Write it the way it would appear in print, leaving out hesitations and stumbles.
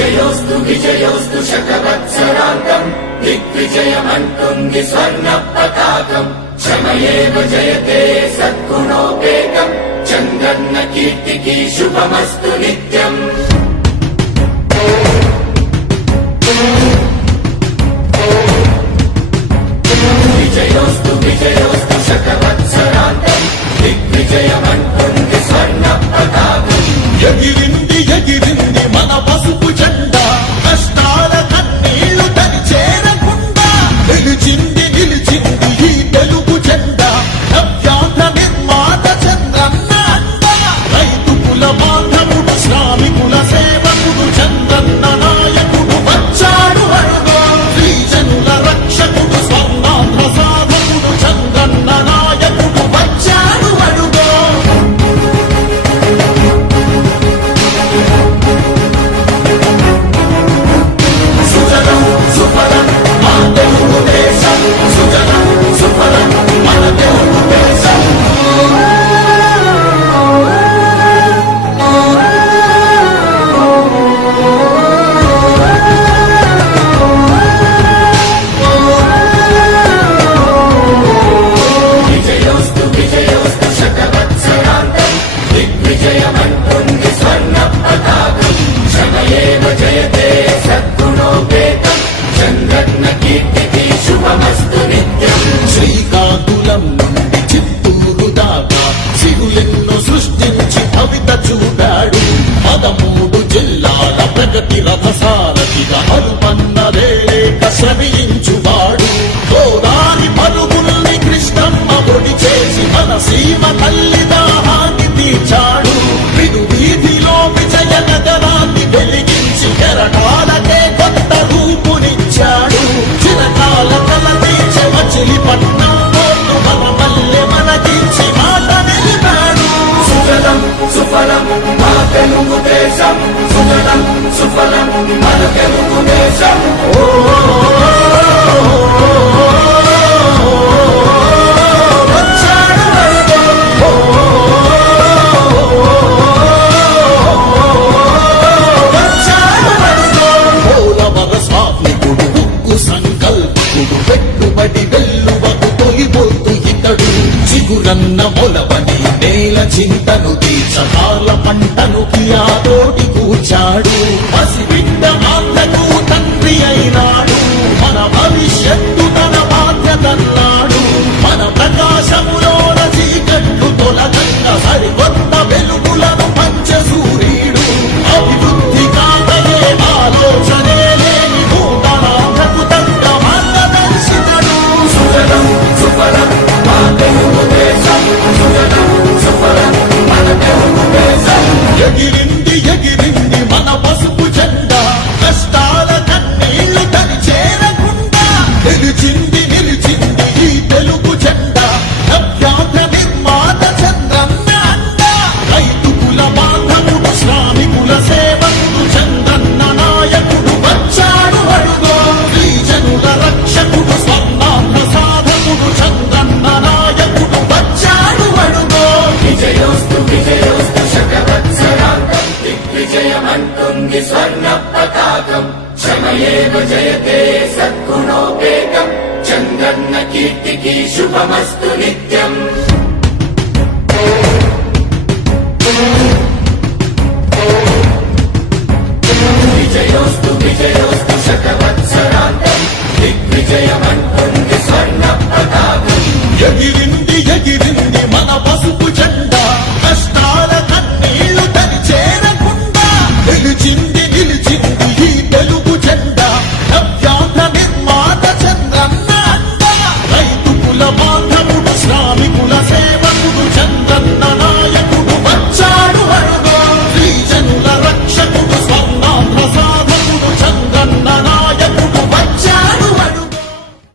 విజయోస్తు విజయోస్తు శతవత్సరాంతం దిగ్విజయమంటుంది స్వర్ణ పతాకం క్షమయేవ జయతే సద్గుణోపేతం చంద్రన్న కీర్తికి శుభమస్తు నిత్యం విజయోస్తు విజయోస్తు శతవత్సరాంతం దిగ్విజయమంటుంది స్వర్ణ పతాకం ఎగిరింది ఎగిరింది మన పసుపు జెండా కష్టాల కన్నీళ్లు తని చేరకుండా నిలిచింది నిలిచింది ఈ తెలుగు జెండా నవ్యాంధ్ర నిర్మాత చంద్రన్న అండ రైతు కుల బాంధవుడు శ్రామికుల సేవకుడు చంద్రన్న నాయకుడు వచ్చాడు అడుగో శ్రీజనుల రక్షకుడు స్వర్ణాంధ్ర సాధకుడు చంద్రన్న నాయకుడు వచ్చాడు అడుగో సుజనం సుఫలం మన తెలుగు దేశం సుజనం సుఫలం మన తెలుగు దేశం విజయోస్తు విజయోస్తు శతవత్సరాంతం దిగ్విజయమంటుంది స్వర్ణ పతాకం క్షమయేవ జయతే సద్గుణోపేతం చంద్రన్న కీర్తికి శుభమస్తు నిత్యం శ్రీకాకుళం నుండి చిత్తూరు దాకా సిరులెన్నో సృష్టించి కవిత చూపాడు 13 జిల్లాల ప్రగతి రథసారథిగా అలుపన్నదేలేక శ్రమించువాడు గోదారి పరుగుల్ని కృష్ణమ్మ పొడి చేసి మన సీమ తల్లి దాహాన్ని తీర్చాడు విను వీధిలో విజయ నగరాన్ని వెలిగించి కెరటాలకే కొత్త రూపునిచ్చాడు చిరకాల కల తీర్చే మచిలీపట్నం పోర్టు మన పల్లె మనకించి మాట నిలిపాడు సుజనం సుఫలం మన తెలుగు దేశం సుజనం సుఫలం మన తెలుగు దేశం వచ్చాడు అడుగో వచ్చాడు అడుగో పోలవర స్వామికుడు ఉక్కు సంకల్పుడు పెట్టుబడి వెల్లువకు తొలిపోతు ఇతడు చిగురన్న మొలవని నేల చింతను తీర్చకాల పంటను కియాతోటి కూర్చాడు పసిబిడ్డ మాటకు తండ్రి అయినాడు మన భవిష్యత్తు తన బాధ్యతన్నాడు మన ప్రకాశములోన చీకట్లు తొలగంగా సరికొత్త వెలుగులను పంచే సూర్యుడు అభివృద్ధి కాకయే ఆలోచనే లేని నూతనాంధ్రకు తగ్గ మార్గదర్శితడు సుజనం సుఫలం మన తెలుగు దేశం సుజనం సుఫలం మన తెలుగు దేశం ఎగిరింది ఎగిరింది మన పసుపు జెండా కష్టాల కన్నీళ్లు తని చేరకుండా నిలిచింది నిలిచింది ఈ తెలుగు జెండా నవ్యాంధ్ర నిర్మాత చంద్రన్న అండ రైతు కుల బాంధవుడు శ్రామికుల సేవకుడు చంద్రన్న నాయకుడు వచ్చాడు అడుగో శ్రీజనుల రక్షకుడు స్వర్ణాంధ్ర సాధకుడు చంద్రన్న నాయకుడు వచ్చాడు అడుగో విజయోస్తు విజయోస్తు శతవత్సరాంతం దిగ్విజయమంటుంది స్వర్ణ పతాకం క్షమయేవ జయతే సద్గుణోపేతం చంద్రన్న కీర్తికి శుభమస్తు నిత్యం విజయోస్తు విజయోస్తు శత